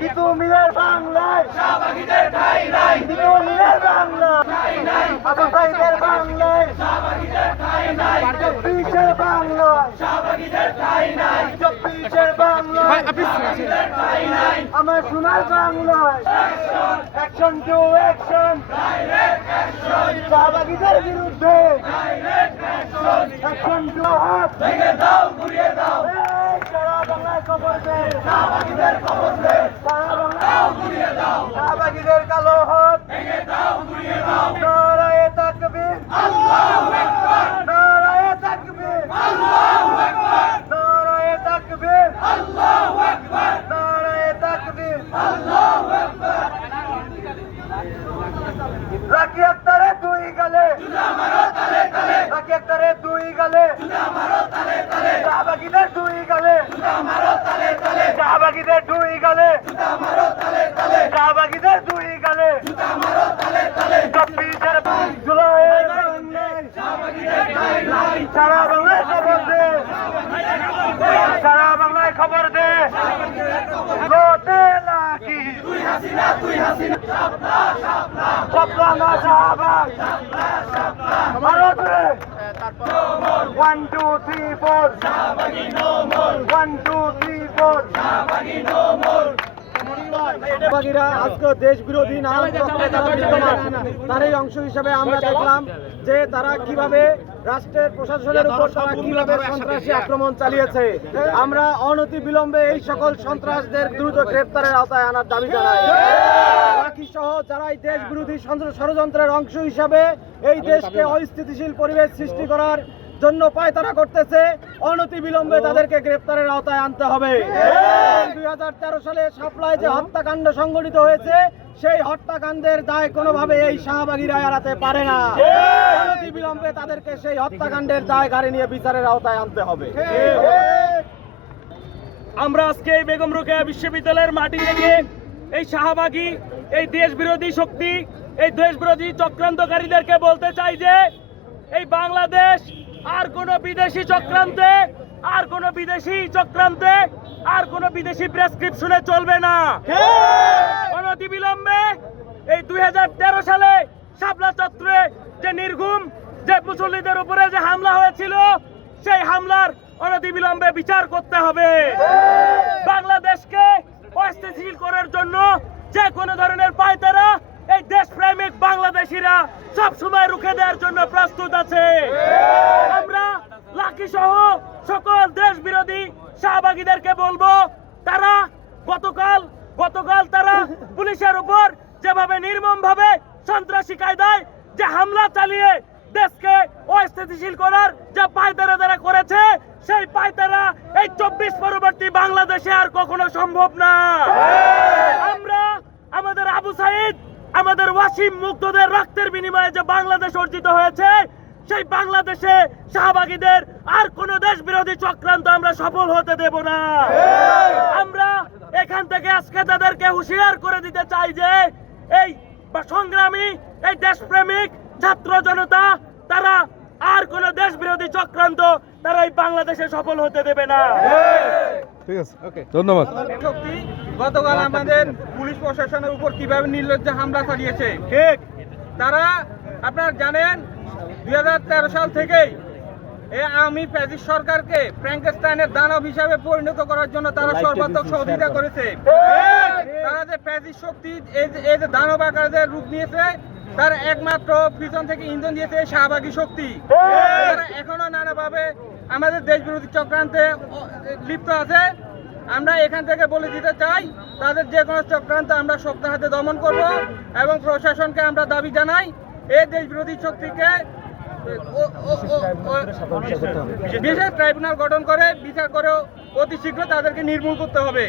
তিতু মিলের বাংলায় তিতু মিলের বাংলায় আবু সাইদের বাংলায় চব্বিশের বাংলায় চব্বিশের বাংলায় আমার সোনার বাংলায় অ্যাকশন টু অ্যাকশন শাহবাগীদের বিরুদ্ধে অ্যাকশন টু হাত ভেঙে দাও ঘুরিয়ে দাও সারা বাংলায় খবর দে শাহবাগীদের খবর দে সারা বাংলায় ঘুরিয়ে দাও শাহবাগীদের কালো হাত ভেঙে দাও ঘুরিয়ে দাও নারায়ে তাকবীর আল্লাহু আকবার নারায়ে তাকবীর আল্লাহু আকবার নারায়ে তাকবীর আল্লাহু আকবার নারায়ে তাকবীর আল্লাহু আকবার রাকি আক্তারে দুই গালে জুতা মারো তালে তালে রাকি আক্তারে দুই গালে জুতা মারো তালে তালে শাহবাগীদের দুই গালে জুতা মারো তালে তালে শাহবাগীদের দুই গালে জুতা মারো তালে তালে শাহবাগীদের দুই গালে জুতা মারো তালে তালে চব্বিশের জুলাইয়ের বাংলায় শাহবাগীদের ঠাই সারা বাংলায় খবর দে সারা বাংলায় খবর দে লোটে লাকি তুই হাসিনা শাপলা শাপলা শাপলা না শাহবাগ শাপলা শাপলা ভারত রে 1 2 3 4 শাহবাগী নো মোর 1 2 3 4 শাহবাগী নো মোর শাহবাগীরা আজকে দেশ বিরোধী নানান চক্রে তারা বিদ্যমান তারই অংশ হিসেবে আমরা দেখলাম যে তারা কিভাবে রাষ্ট্রের প্রশাসনের উপর তারা কিভাবে সন্ত্রাসী আক্রমণ চালিয়েছে। আমরা অনতি বিলম্বে এই সকল সন্ত্রাসদের দ্রুত গ্রেপ্তারের আওতায় আনার দাবি জানাই। বাকি সহ যারা এই দেশ বিরোধী ষড়যন্ত্রের অংশ হিসাবে এই দেশকে অস্থিতিশীল পরিবেশ সৃষ্টি করার জন্য পায়তারা করতেছে অনতি বিলম্বে তাদেরকে গ্রেপ্তারের আওতায় আনতে হবে। 2013 সালে শাপলায় যে হত্যাকাণ্ড সংঘটিত হয়েছে সেই হত্যাকাণ্ডের দায় কোনোভাবে এই শাহবাগীরা এড়াতে পারে না। অনতি বিলম্বে তাদেরকে সেই হত্যাকাণ্ডের দায় ঘাড়ে নিয়ে বিচারের আওতায় আনতে হবে। আমরা আজকে এই বেগম রোকেয়া বিশ্ববিদ্যালয়ের মাটি থেকে এই শাহবাগী এই দেশ বিরোধী শক্তি এই দেশ বিরোধী চক্রান্তকারীদেরকে বলতে চাই যে এই বাংলাদেশ আর কোন বিদেশি চক্রান্তে আর কোন বিদেশি প্রেসক্রিপশনে চলবে না। অনতিবিলম্বে এই 2013 সালে শাপলা চত্বরে যে নির্ঘুম যে মুসল্লিদের উপরে যে হামলা হয়েছিল সেই হামলার অনতিবিলম্বে বিচার করতে হবে। বাংলাদেশকে অস্থিতিশীল করার জন্য যে কোনো ধরনের পায়তারা এই দেশপ্রেমিক বাংলাদেশিরা সব সময় রুখে দেওয়ার জন্য প্রস্তুত আছে। আমরা লাকি সহ সকল দেশ বিরোধী শাহবাগীদেরকে বলবো তারা গতকাল তারা পুলিশের উপর যেভাবে নির্মমভাবে সন্ত্রাসী কায়দায় যে হামলা চালিয়ে দেশকে অস্থিতিশীল করার যে পায়তারা তারা করেছে সেই পায়তারা এই 24 পরবর্তী বাংলাদেশে আর কখনো সম্ভব না। আমরা আমাদের আবু সাইদ আমাদের ওয়াসিম মুগ্ধদের রক্তের বিনিময়ে যে বাংলাদেশ অর্জিত হয়েছে সেই বাংলাদেশে শাহবাগীদের আর কোন দেশ বিরোধী চক্রান্ত আমরা সফল হতে দেব না। আমরা এখান থেকে আজকে তাদেরকে হুঁশিয়ার করে দিতে চাই যে এই সংগ্রামী এই দেশপ্রেমিক ছাত্র জনতা তারা আর কোন দেশ বিরোধী চক্রান্ত তারা এই বাংলাদেশে সফল হতে দেবে না। ঠিক আছে, ওকে, ধন্যবাদ। গতকাল আমাদের পুলিশ প্রশাসনের উপর কিভাবে নির্লজ্জ হামলা চালিয়েছে ঠিক তারা আপনারা জানেন 2013 সাল থেকেই এই আওয়ামী ফ্যাসিস্ট সরকারকে ফ্র্যাঙ্কেনস্টাইনের দানব হিসাবে পরিণত করার জন্য তারা সর্বাত্মক সহযোগিতা করেছে। তারা যে ফ্যাসিস্ট শক্তি এই যে দানব আকারে রূপ নিয়েছে তার একমাত্র পিছন থেকে ইন্ধন দিয়েছে শাহবাগী শক্তি। তারা এখনো নানাভাবে আমাদের দেশ বিরোধী চক্রান্তে লিপ্ত আছে। আমরা এখান থেকে বলে দিতে চাই তাদের যে কোনো চক্রান্ত আমরা শক্ত হাতে দমন করব এবং প্রশাসনকে আমরা দাবি জানাই এই দেশ বিরোধী শক্তিকে বিশেষ ট্রাইব্যুনাল গঠন করে বিচার করে অতি শীঘ্র তাদেরকে নির্মূল করতে হবে।